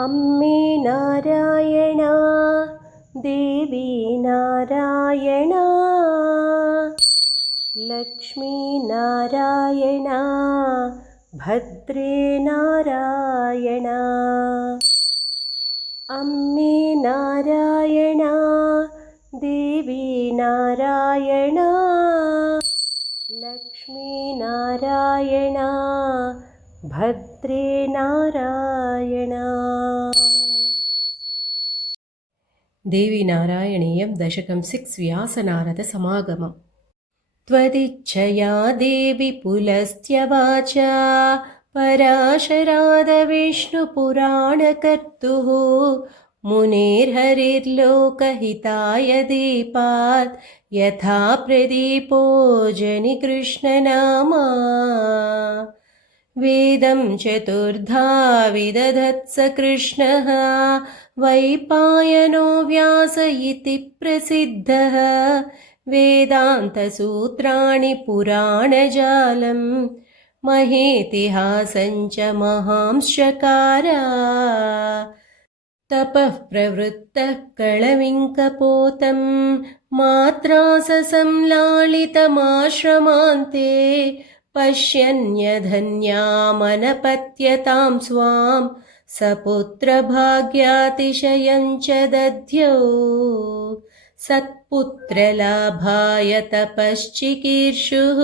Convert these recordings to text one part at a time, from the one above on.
अम्मे नारायणा देवी नारायणा लक्ष्मी नारायणा भद्रे नारायणा अम्मे नारायणा देवी नारायणा लक्ष्मी नारायणा भद्रे नारायणा। देवी नारायणीयं दशकं 6 व्यासनारद समागमम्। त्वदिच्छया देवि पुलस्त्यवाचा पराशरादविष्णुपुराणकर्तुः मुनेर्हरिर्लोकहिताय दीपात् यथा प्रदीपो जनिकृष्णनामा। वेदं चतुर्धा विदधत्स कृष्णः वैपायनो व्यास इति प्रसिद्धः। वेदान्तसूत्राणि पुराणजालं महेतिहासञ्च महांश्चकार। तपः प्रवृत्तः कळविङ्कपोतं मात्रा संलालितमाश्रमान्ते पश्यन्यधन्यामनपत्यतां स्वां सपुत्रभाग्यातिशयं च दध्यौ। सत्पुत्रलाभाय तपश्चिकीर्षुः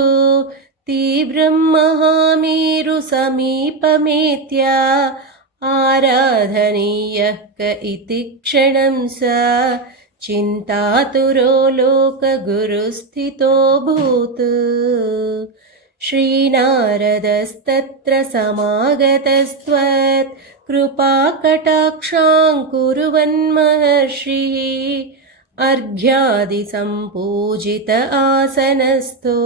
तीव्रं महामेरुसमीपमेत्य आराधनीयः क इति क्षणं स चिन्तातुरो लोकगुरुस्थितोऽभूत्। श्रीनारदस्तत्र समागतस्त्वत् कृपाकटाक्षाङ्कुर्वन्महर्षिः अर्घ्यादिसम्पूजित आसनस्थो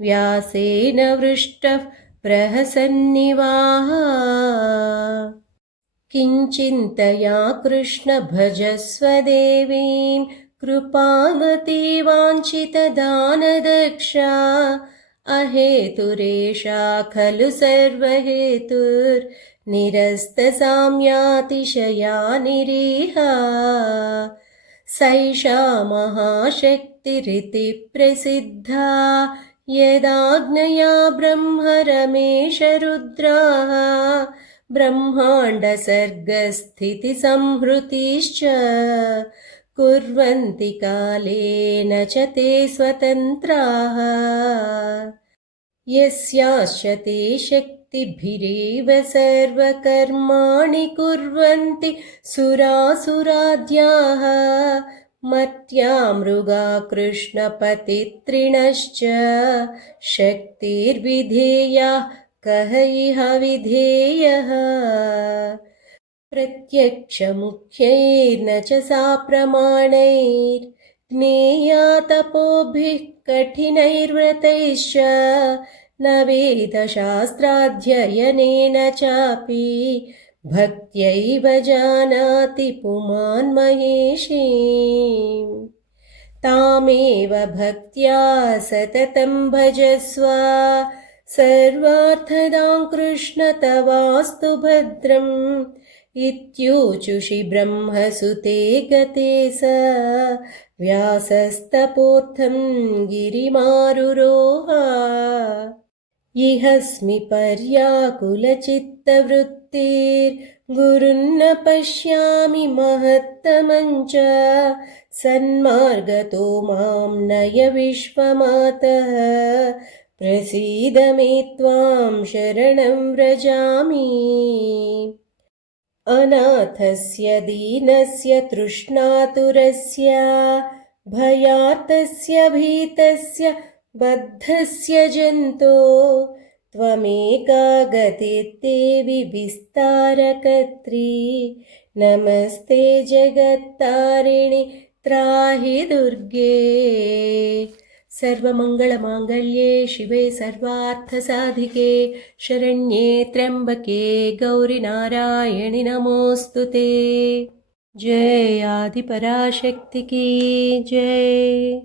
व्यासेन वृष्टः प्रहसन्निवाः। किञ्चिन्तया कृष्ण भजस्व देवीं कृपामतीवाञ्छितदानदक्षा। अहेतुरेषा खलु सर्वहेतुर्निरस्तसाम्यातिशया निरीहा। सैषा महाशक्तिरिति प्रसिद्धा यदाज्ञया ब्रह्मरमेशरुद्राः। ब्रह्माण्डसर्गस्थितिसंहृतिश्च कुर्वन्ति कालेन च ते स्वतन्त्राः। यस्याश्च ते शक्तिभिरेव सर्वकर्माणि कुर्वन्ति सुरासुराद्याः। मर्त्या मृगा कृष्णपतितृणश्च शक्तिर्विधेयाः कः इह विधेयः। प्रत्यक्षमुख्यैर्न च सा प्रमाणैर्ज्ञेया तपोभिः कठिनैर्व्रतैश्च। न वेदशास्त्राध्ययनेन चापि भक्त्यैव जानाति पुमान् महेशीम्। तामेव भक्त्या सततं भजस्व सर्वार्थदां कृष्ण तवास्तु भद्रम्। इत्यूचुषि ब्रह्मसुते गते स व्यासस्तपोर्थं गिरिमारुरोह। इहस्मि पर्याकुलचित्तवृत्तिर्गुरुन्न पश्यामि महत्तमं च। सन्मार्गतो मां नय विश्वमातः प्रसीद मे त्वां शरणं व्रजामि। अनाथस्य दीनस्य तृष्णातुरस्य भयार्तस्य भीतस्य बद्धस्य जन्तो त्वमेका गतिर्देवि विस्तारकर्त्री। नमस्ते जगत्तारिणि त्राहि दुर्गे। सर्वमङ्गलमाङ्गल्ये शिवे सर्वार्थसाधिके शरण्ये त्र्यम्बके गौरि नारायणि नमोऽस्तु ते। जय आदिपराशक्ति की जय।